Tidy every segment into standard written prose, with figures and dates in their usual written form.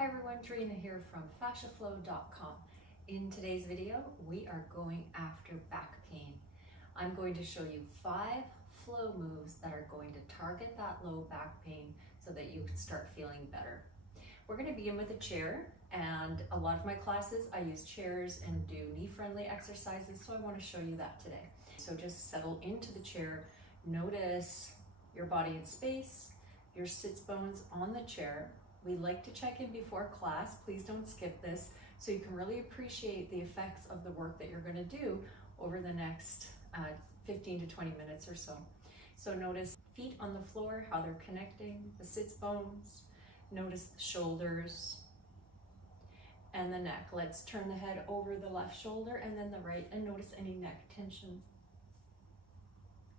Hi everyone, Trina here from FasciaFLO.com. In today's video, we are going after back pain. I'm going to show you 5 flow moves that are going to target that low back pain so that you can start feeling better. We're going to begin with a chair, and a lot of my classes I use chairs and do knee-friendly exercises, so I want to show you that today. So just settle into the chair, notice your body in space, your sits bones on the chair. We like to check in before class. Please don't skip this so you can really appreciate the effects of the work that you're going to do over the next 15 to 20 minutes or so. So notice feet on the floor, how they're connecting, the sits bones. Notice the shoulders and the neck. Let's turn the head over the left shoulder and then the right, and notice any neck tension.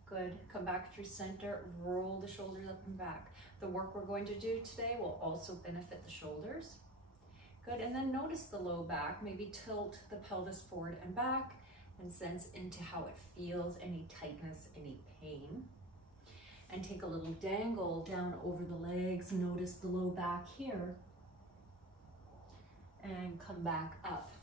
Good. Come back through center, roll the shoulders up and back. The work we're going to do today will also benefit the shoulders. Good. And then notice the low back. Maybe tilt the pelvis forward and back and sense into how it feels, any tightness, any pain. And take a little dangle down over the legs. Notice the low back here. And come back up.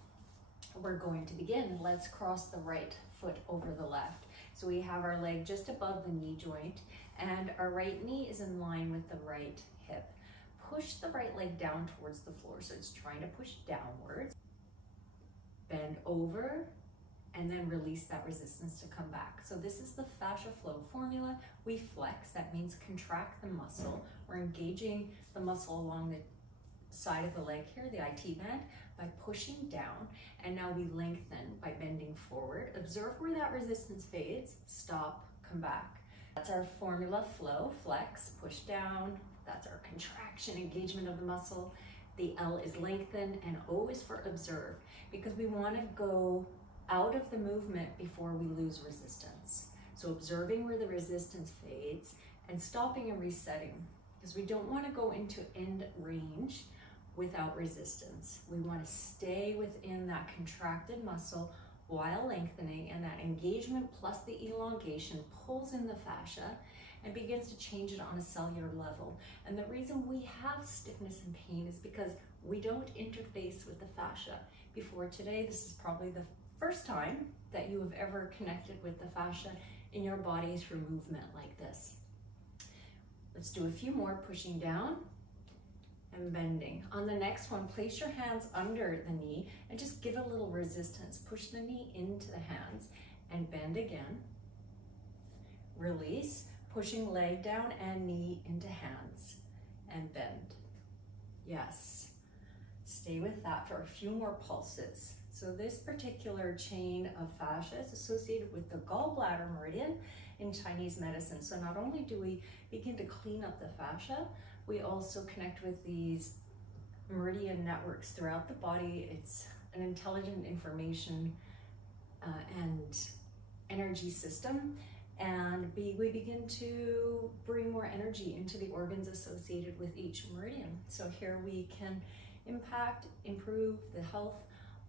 We're going to begin. Let's cross the right foot over the left. So we have our leg just above the knee joint, and our right knee is in line with the right hip. Push the right leg down towards the floor, so it's trying to push downwards. Bend over, and then release that resistance to come back. So this is the Fascia FLO formula. We flex, that means contract the muscle. We're engaging the muscle along the side of the leg here, the IT band, by pushing down, and now we lengthen by bending forward. Observe where that resistance fades, stop, come back. That's our formula: flow, flex, push down. That's our contraction, engagement of the muscle. The L is lengthen, and O is for observe, because we want to go out of the movement before we lose resistance. So observing where the resistance fades and stopping and resetting, because we don't want to go into end range without resistance. We want to stay within that contracted muscle while lengthening, and that engagement plus the elongation pulls in the fascia and begins to change it on a cellular level. And the reason we have stiffness and pain is because we don't interface with the fascia. Before today, this is probably the first time that you have ever connected with the fascia in your body through movement like this. Let's do a few more, pushing down and bending. On the next one, place your hands under the knee and just give it a little resistance. Push the knee into the hands and bend again. Release, pushing leg down and knee into hands and bend. Yes, stay with that for a few more pulses. So this particular chain of fascia is associated with the gallbladder meridian in Chinese medicine. So not only do we begin to clean up the fascia, we also connect with these meridian networks throughout the body. It's an intelligent information and energy system, and we begin to bring more energy into the organs associated with each meridian. So here we can impact, improve the health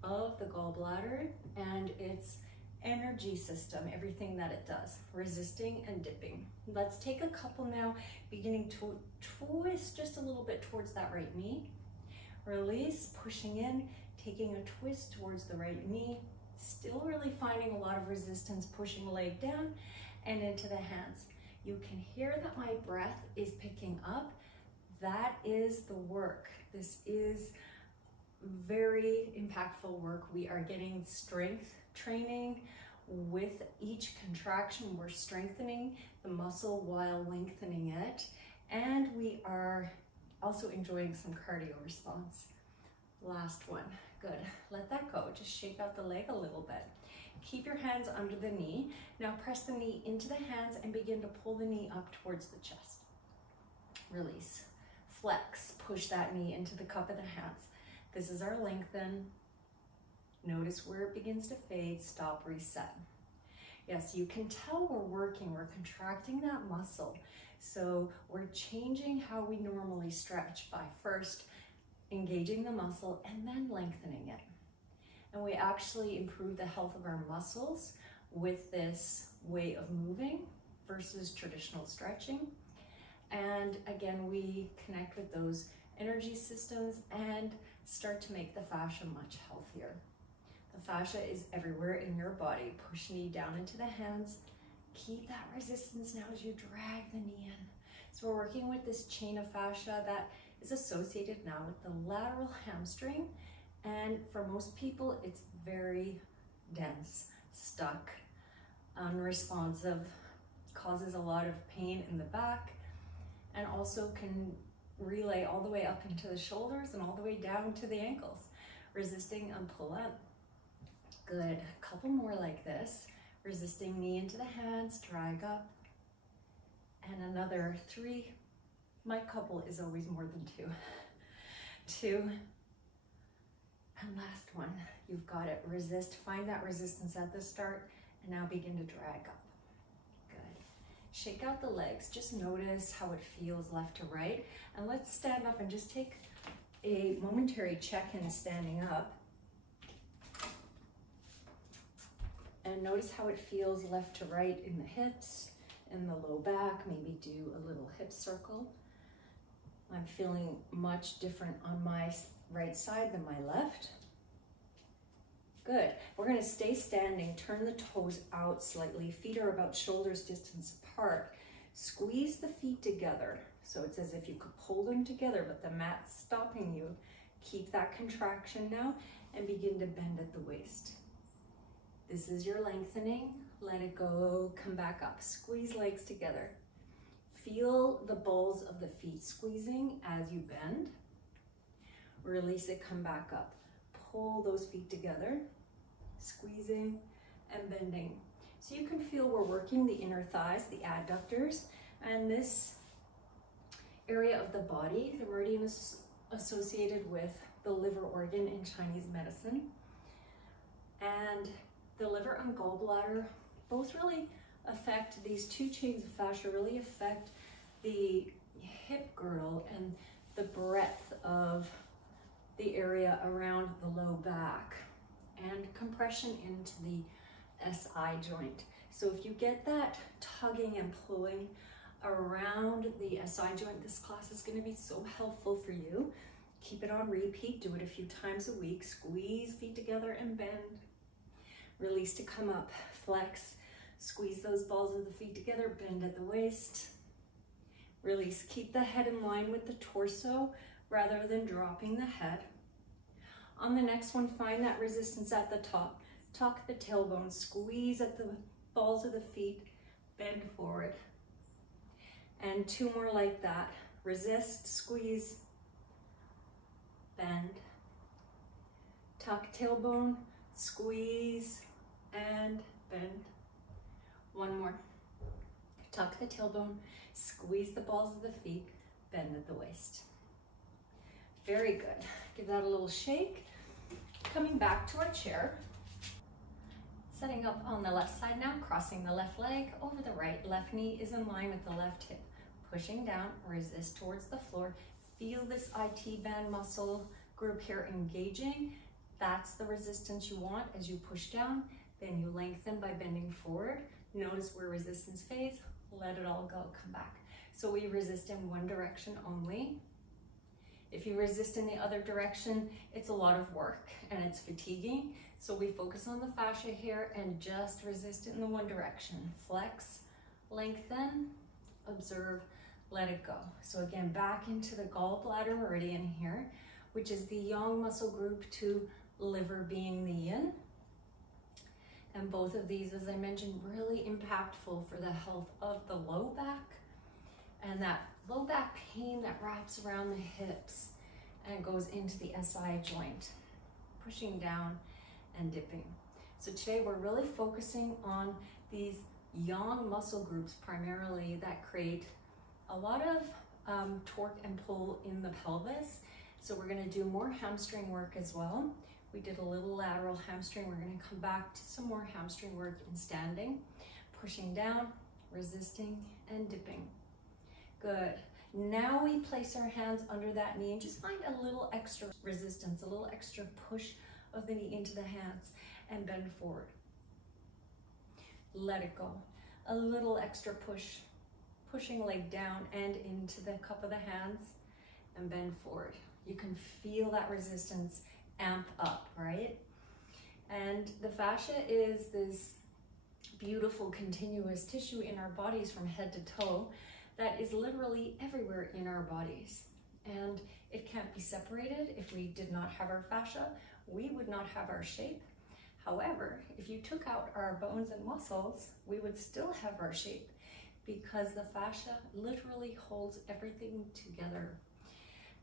of the gallbladder and its energy system, everything that it does, resisting and dipping. Let's take a couple now, beginning to twist just a little bit towards that right knee. Release, pushing in, taking a twist towards the right knee, still really finding a lot of resistance, pushing the leg down and into the hands. You can hear that my breath is picking up. That is the work. This is very impactful work. We are getting strength training. With each contraction, we're strengthening the muscle while lengthening it, and we are also enjoying some cardio response. Last one. Good. Let that go. Just shake out the leg a little bit. Keep your hands under the knee. Now press the knee into the hands and begin to pull the knee up towards the chest. Release. Flex. Push that knee into the cup of the hands. This is our lengthen. Notice where it begins to fade, stop, reset. Yes, you can tell we're working, we're contracting that muscle. So we're changing how we normally stretch by first engaging the muscle and then lengthening it. And we actually improve the health of our muscles with this way of moving versus traditional stretching. And again, we connect with those energy systems and start to make the fascia much healthier. The fascia is everywhere in your body. Push knee down into the hands. Keep that resistance now as you drag the knee in. So we're working with this chain of fascia that is associated now with the lateral hamstring. And for most people, it's very dense, stuck, unresponsive, causes a lot of pain in the back, and also can relay all the way up into the shoulders and all the way down to the ankles, resisting and pull up. Good, a couple more like this. Resisting knee into the hands, drag up. And another 3. My couple is always more than 2. 2. And last one. You've got it. Resist. Find that resistance at the start and now begin to drag up. Good. Shake out the legs. Just notice how it feels left to right. And let's stand up and just take a momentary check-in standing up. And notice how it feels left to right in the hips, in the low back. Maybe do a little hip circle. I'm feeling much different on my right side than my left. Good. We're going to stay standing. Turn the toes out slightly. Feet are about shoulders distance apart. Squeeze the feet together. So it's as if you could pull them together, but the mat's stopping you. Keep that contraction now and begin to bend at the waist. This is your lengthening. Let it go. Come back up. Squeeze legs together. Feel the balls of the feet squeezing as you bend. Release it. Come back up. Pull those feet together. Squeezing and bending. So you can feel we're working the inner thighs, the adductors, and this area of the body. The meridian is associated with the liver organ in Chinese medicine. And the liver and gallbladder both really affect, these 2 chains of fascia really affect the hip girdle and the breadth of the area around the low back and compression into the SI joint. So if you get that tugging and pulling around the SI joint, this class is going to be so helpful for you. Keep it on repeat. Do it a few times a week. Squeeze feet together and bend. Release to come up, flex, squeeze those balls of the feet together, bend at the waist. Release, keep the head in line with the torso rather than dropping the head. On the next one, find that resistance at the top. Tuck the tailbone, squeeze at the balls of the feet, bend forward. And 2 more like that. Resist, squeeze, bend. Tuck tailbone, squeeze, and bend. 1 more. Tuck the tailbone, squeeze the balls of the feet, bend at the waist. Very good. Give that a little shake. Coming back to our chair. Setting up on the left side now, crossing the left leg over the right. Left knee is in line with the left hip. Pushing down, resist towards the floor. Feel this IT band muscle group here engaging. That's the resistance you want as you push down. Then you lengthen by bending forward. Notice where resistance fades. Let it all go. Come back. So we resist in one direction only. If you resist in the other direction, it's a lot of work and it's fatiguing. So we focus on the fascia here and just resist it in the one direction. Flex, lengthen, observe, let it go. So again, back into the gallbladder meridian here, which is the yang muscle group to liver being the yin. And both of these, as I mentioned, really impactful for the health of the low back and that low back pain that wraps around the hips and goes into the SI joint, pushing down and dipping. So today we're really focusing on these yang muscle groups primarily that create a lot of torque and pull in the pelvis. So we're going to do more hamstring work as well. We did a little lateral hamstring. We're going to come back to some more hamstring work in standing, pushing down, resisting, and dipping. Good. Now we place our hands under that knee and just find a little extra resistance, a little extra push of the knee into the hands and bend forward. Let it go. A little extra push, pushing leg down and into the cup of the hands and bend forward. You can feel that resistance amp up, right? And the fascia is this beautiful continuous tissue in our bodies from head to toe that is literally everywhere in our bodies. And it can't be separated. If we did not have our fascia, we would not have our shape. However, if you took out our bones and muscles, we would still have our shape because the fascia literally holds everything together.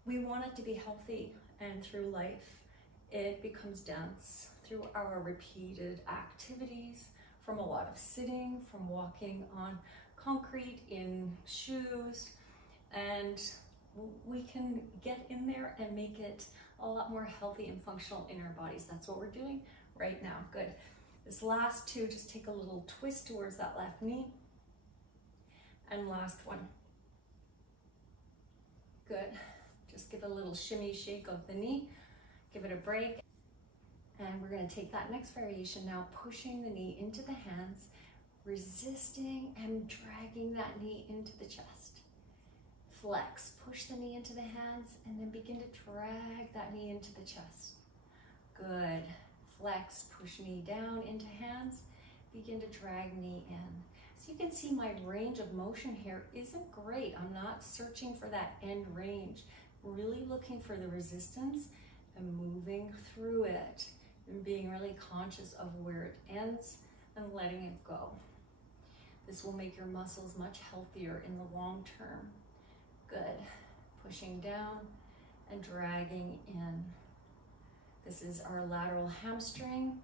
We want it to be healthy, and through life, it becomes dense through our repeated activities, from a lot of sitting, from walking on concrete in shoes, and we can get in there and make it a lot more healthy and functional in our bodies. That's what we're doing right now. Good. This last two, just take a little twist towards that left knee. And last one. Good. Just give a little shimmy shake of the knee. Give it a break. And we're going to take that next variation now, pushing the knee into the hands, resisting and dragging that knee into the chest. Flex, push the knee into the hands, and then begin to drag that knee into the chest. Good. Flex, push knee down into hands, begin to drag knee in. So you can see my range of motion here isn't great. I'm not searching for that end range. Really looking for the resistance and moving through it and being really conscious of where it ends and letting it go. This will make your muscles much healthier in the long term. Good. Pushing down and dragging in. This is our lateral hamstring.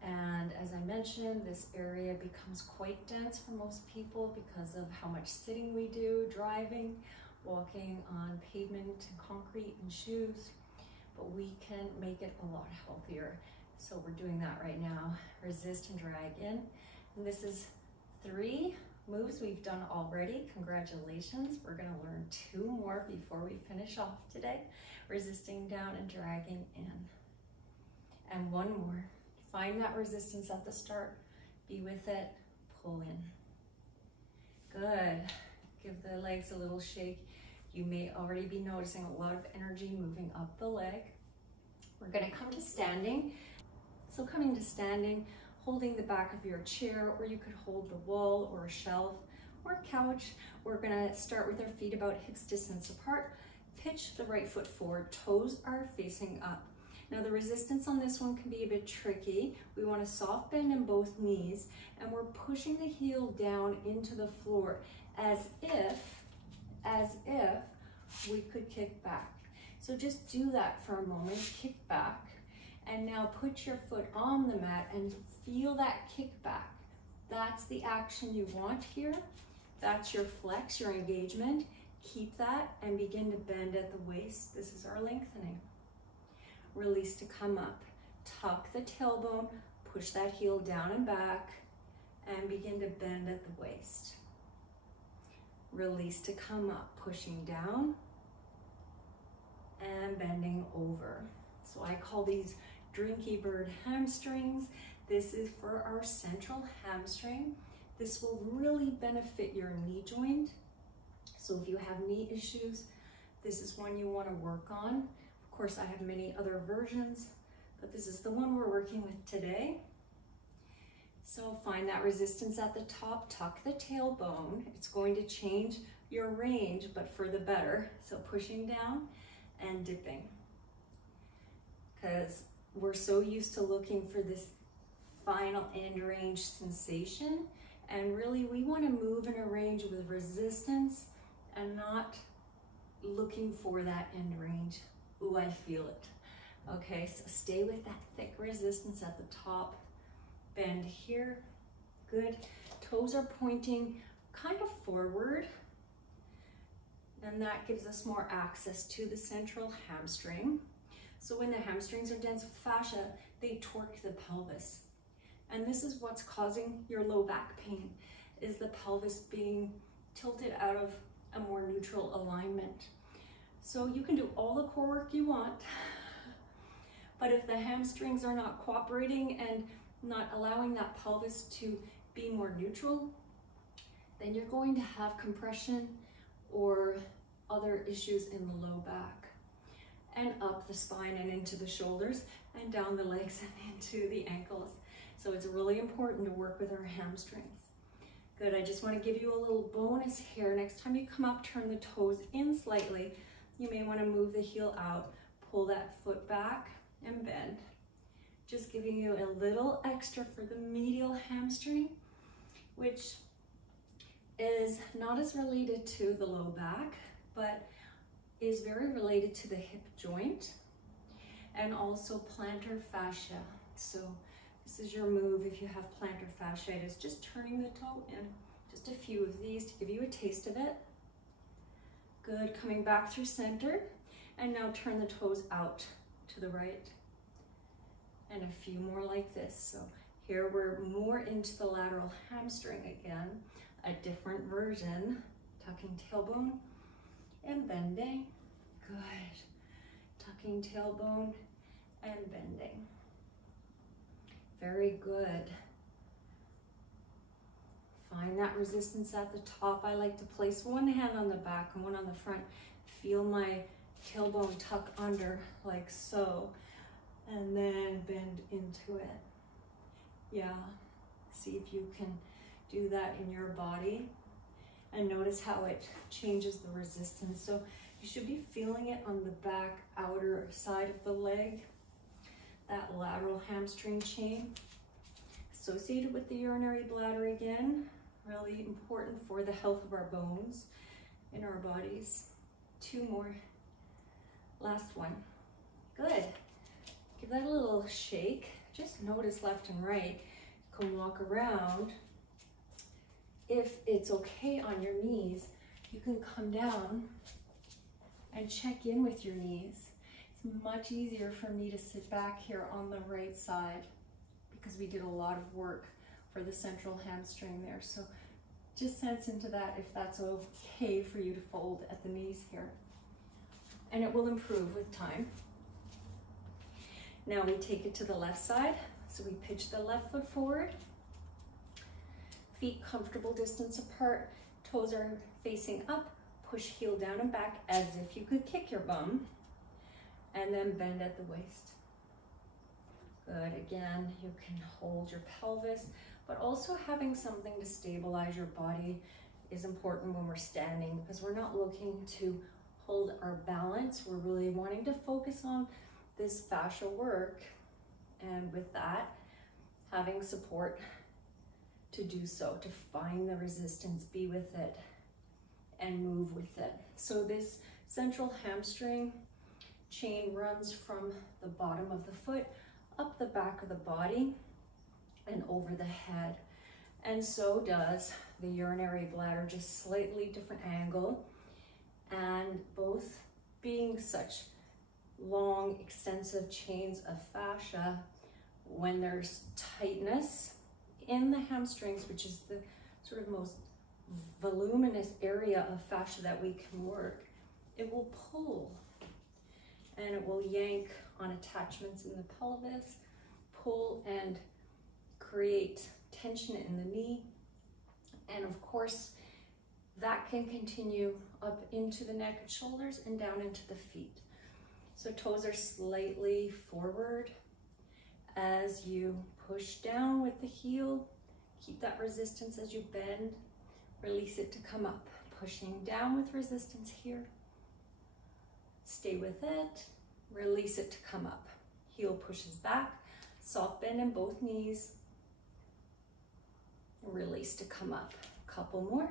And as I mentioned, this area becomes quite dense for most people because of how much sitting we do, driving, walking on pavement and concrete and shoes. But we can make it a lot healthier. So we're doing that right now. Resist and drag in. And this is 3 moves we've done already. Congratulations. We're going to learn 2 more before we finish off today. Resisting down and dragging in. And 1 more. Find that resistance at the start. Be with it. Pull in. Good. Give the legs a little shake. You may already be noticing a lot of energy moving up the leg. We're going to come to standing. So coming to standing, holding the back of your chair, or you could hold the wall or a shelf or a couch. We're going to start with our feet about hips distance apart. Pitch the right foot forward. Toes are facing up. Now the resistance on this one can be a bit tricky. We want a soft bend in both knees, and we're pushing the heel down into the floor as if we could kick back. So just do that for a moment, kick back, and now put your foot on the mat and feel that kick back. That's the action you want here. That's your flex, your engagement. Keep that and begin to bend at the waist. This is our lengthening. Release to come up. Tuck the tailbone, push that heel down and back, and begin to bend at the waist. Release to come up, pushing down and bending over. So I call these drinky bird hamstrings. This is for our central hamstring. This will really benefit your knee joint. So if you have knee issues, this is one you want to work on. Of course, I have many other versions, but this is the one we're working with today. So find that resistance at the top, tuck the tailbone. It's going to change your range, but for the better. So pushing down and dipping. Because we're so used to looking for this final end range sensation. And really we want to move in a range with resistance and not looking for that end range. Ooh, I feel it. Okay, so stay with that thick resistance at the top. Bend here. Good. Toes are pointing kind of forward. And that gives us more access to the central hamstring. So when the hamstrings are dense with fascia, they torque the pelvis. And this is what's causing your low back pain, is the pelvis being tilted out of a more neutral alignment. So you can do all the core work you want, but if the hamstrings are not cooperating and not allowing that pelvis to be more neutral, then you're going to have compression or other issues in the low back. And up the spine and into the shoulders and down the legs and into the ankles. So it's really important to work with our hamstrings. Good, I just want to give you a little bonus here. Next time you come up, turn the toes in slightly. You may want to move the heel out, pull that foot back and bend. Just giving you a little extra for the medial hamstring, which is not as related to the low back, but is very related to the hip joint and also plantar fascia. So this is your move if you have plantar fasciitis, just turning the toe in. Just a few of these to give you a taste of it. Good, coming back through center. And now turn the toes out to the right. And a few more like this. So here we're more into the lateral hamstring again, a different version. Tucking tailbone and bending. Good. Tucking tailbone and bending. Very good. Find that resistance at the top. I like to place one hand on the back and one on the front. Feel my tailbone tuck under like so, and then bend into it. Yeah, see if you can do that in your body and notice how it changes the resistance. So you should be feeling it on the back outer side of the leg. That lateral hamstring chain associated with the urinary bladder again, really important for the health of our bones in our bodies. Two more, last one. Good, give that a little shake. Just notice left and right. You can walk around. If it's okay on your knees, you can come down and check in with your knees. It's much easier for me to sit back here on the right side because we did a lot of work for the central hamstring there. So just sense into that if that's okay for you to fold at the knees here. And it will improve with time. Now we take it to the left side. So we pitch the left foot forward. Feet comfortable distance apart. Toes are facing up. Push heel down and back as if you could kick your bum. And then bend at the waist. Good, again, you can hold your pelvis, but also having something to stabilize your body is important when we're standing because we're not looking to hold our balance. We're really wanting to focus on this fascia work. And with that, having support to do so, to find the resistance, be with it, and move with it. So this central hamstring chain runs from the bottom of the foot up the back of the body and over the head. And so does the urinary bladder, just slightly different angle. And both being such long, extensive chains of fascia, when there's tightness in the hamstrings, which is the sort of most voluminous area of fascia that we can work, it will pull and it will yank on attachments in the pelvis, pull and create tension in the knee. And of course, that can continue up into the neck and shoulders and down into the feet. So toes are slightly forward as you push down with the heel. Keep that resistance as you bend. Release it to come up. Pushing down with resistance here. Stay with it. Release it to come up. Heel pushes back. Soft bend in both knees. Release to come up. Couple more.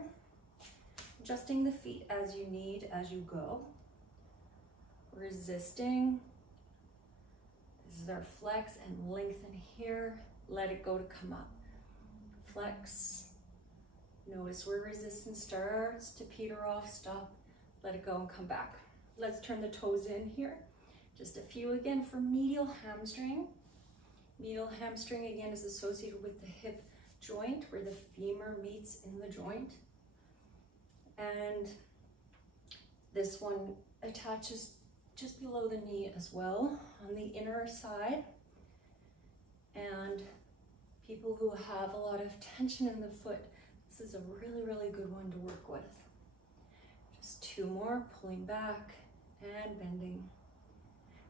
Adjusting the feet as you need, as you go. Resisting. This is our flex and lengthen here. Let it go to come up. Flex. Notice where resistance starts to peter off. Stop. Let it go and come back. Let's turn the toes in here. Just a few again for medial hamstring. Medial hamstring again is associated with the hip joint where the femur meets in the joint. And this one attaches just below the knee as well on the inner side. And people who have a lot of tension in the foot, this is a really, really good one to work with. Just 2 more, pulling back and bending.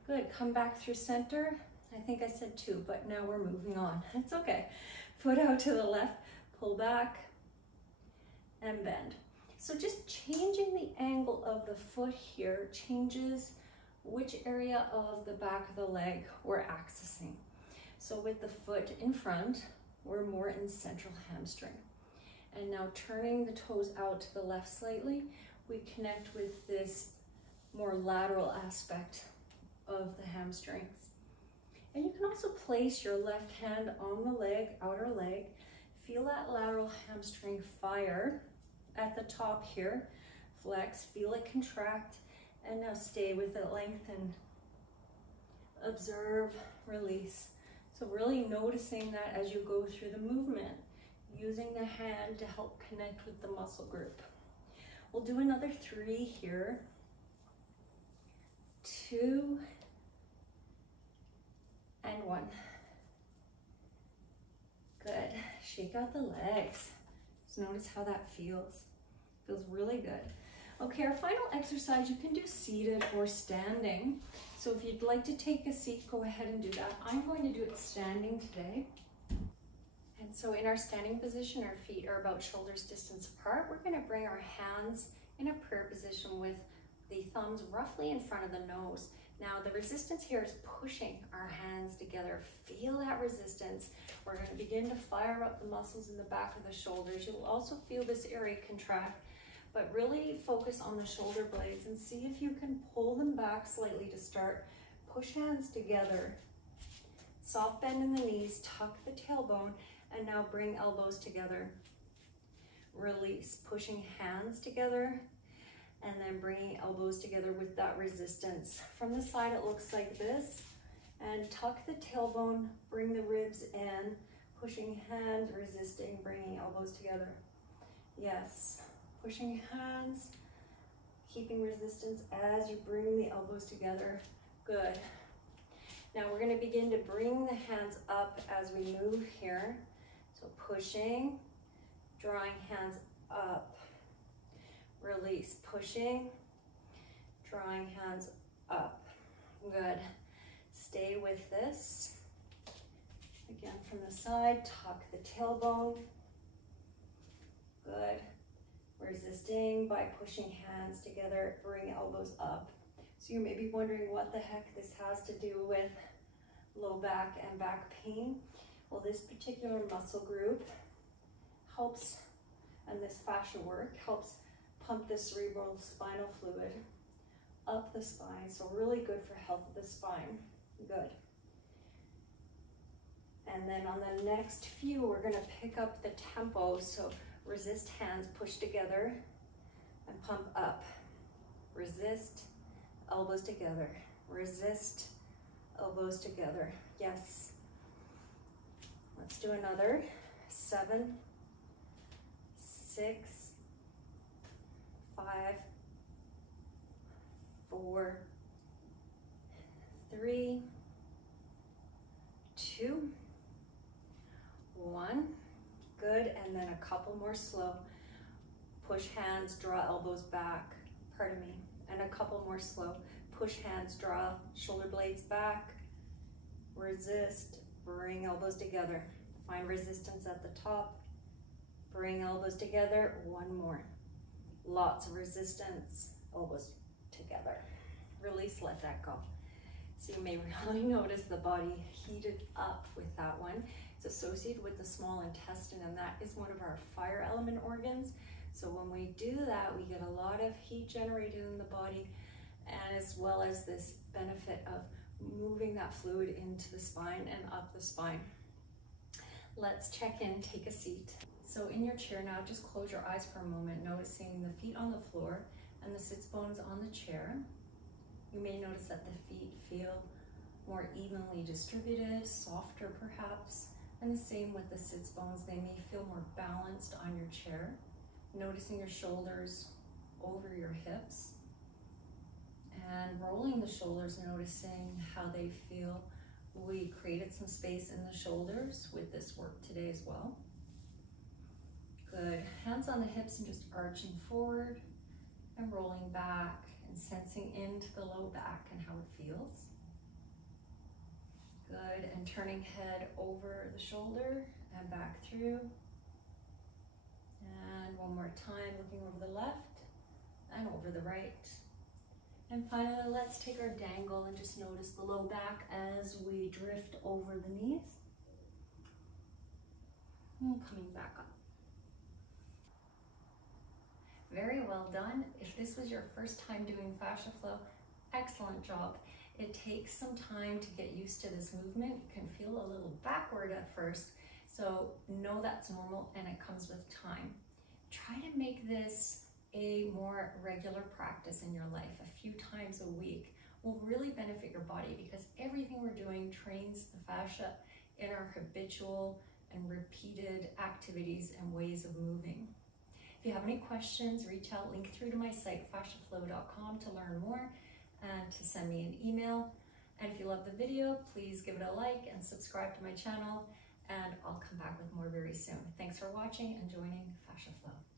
Good, come back through center. I think I said 2, but now we're moving on. It's okay. Foot out to the left, pull back and bend. So just changing the angle of the foot here changes which area of the back of the leg we're accessing. So with the foot in front, we're more in central hamstring. And now turning the toes out to the left slightly, we connect with this more lateral aspect of the hamstrings. And you can also place your left hand on the leg, outer leg. Feel that lateral hamstring fire at the top here. Flex, feel it contract, and now stay with it, lengthen. Observe, release. So really noticing that as you go through the movement, using the hand to help connect with the muscle group. We'll do another 3 here. 2 and 1. Good. Shake out the legs. Just notice how that feels. Feels really good. Okay, our final exercise, you can do seated or standing. So if you'd like to take a seat, go ahead and do that. I'm going to do it standing today. And so in our standing position, our feet are about shoulders distance apart. We're going to bring our hands in a prayer position with the thumbs roughly in front of the nose. Now the resistance here is pushing our hands together. Feel that resistance. We're going to begin to fire up the muscles in the back of the shoulders. You'll also feel this area contract, but really focus on the shoulder blades and see if you can pull them back slightly to start. Push hands together. Soft bend in the knees, tuck the tailbone, and now bring elbows together. Release, pushing hands together, and then bringing elbows together with that resistance. From the side, it looks like this. And tuck the tailbone, bring the ribs in, pushing hands, resisting, bringing elbows together. Yes, pushing hands, keeping resistance as you bring the elbows together. Good. Now we're going to begin to bring the hands up as we move here. So pushing, drawing hands up. Release, pushing, drawing hands up. Good. Stay with this. Again, from the side, tuck the tailbone. Good. Resisting by pushing hands together, bring elbows up. So you may be wondering what the heck this has to do with low back and back pain. Well, this particular muscle group helps, and this fascia work helps pump the cerebral spinal fluid up the spine. So really good for health of the spine. Good. And then on the next few, we're going to pick up the tempo. So resist, hands push together and pump up. Resist, elbows together. Resist, elbows together. Yes. Let's do another. 7, 6, 5, 4, 3, 2, 1. Good, and then a couple more slow. Push hands, draw elbows back, pardon me, and a couple more slow. Push hands, draw shoulder blades back, resist, bring elbows together. Find resistance at the top, bring elbows together, 1 more. Lots of resistance, elbows together. Release, let that go. So you may really notice the body heated up with that one. It's associated with the small intestine, and that is one of our fire element organs. So when we do that, we get a lot of heat generated in the body, and as well as this benefit of moving that fluid into the spine and up the spine. Let's check in, take a seat. So in your chair now, just close your eyes for a moment, noticing the feet on the floor and the sits bones on the chair. You may notice that the feet feel more evenly distributed, softer perhaps, and the same with the sits bones. They may feel more balanced on your chair. Noticing your shoulders over your hips and rolling the shoulders, noticing how they feel. We created some space in the shoulders with this work today as well. Good. Hands on the hips and just arching forward. and rolling back and sensing into the low back and how it feels. Good, and turning head over the shoulder and back through. And one more time, looking over the left and over the right. And finally, let's take our dangle and just notice the low back as we drift over the knees. And coming back up. Very well done. If this was your first time doing Fascia FLO, excellent job. It takes some time to get used to this movement. You can feel a little backward at first, so know that's normal and it comes with time. Try to make this a more regular practice in your life. A few times a week will really benefit your body because everything we're doing trains the fascia in our habitual and repeated activities and ways of moving. If you have any questions, reach out, link through to my site, fasciaflo.com, to learn more and to send me an email. And if you love the video, please give it a like and subscribe to my channel, and I'll come back with more very soon. Thanks for watching and joining Fascia FLO.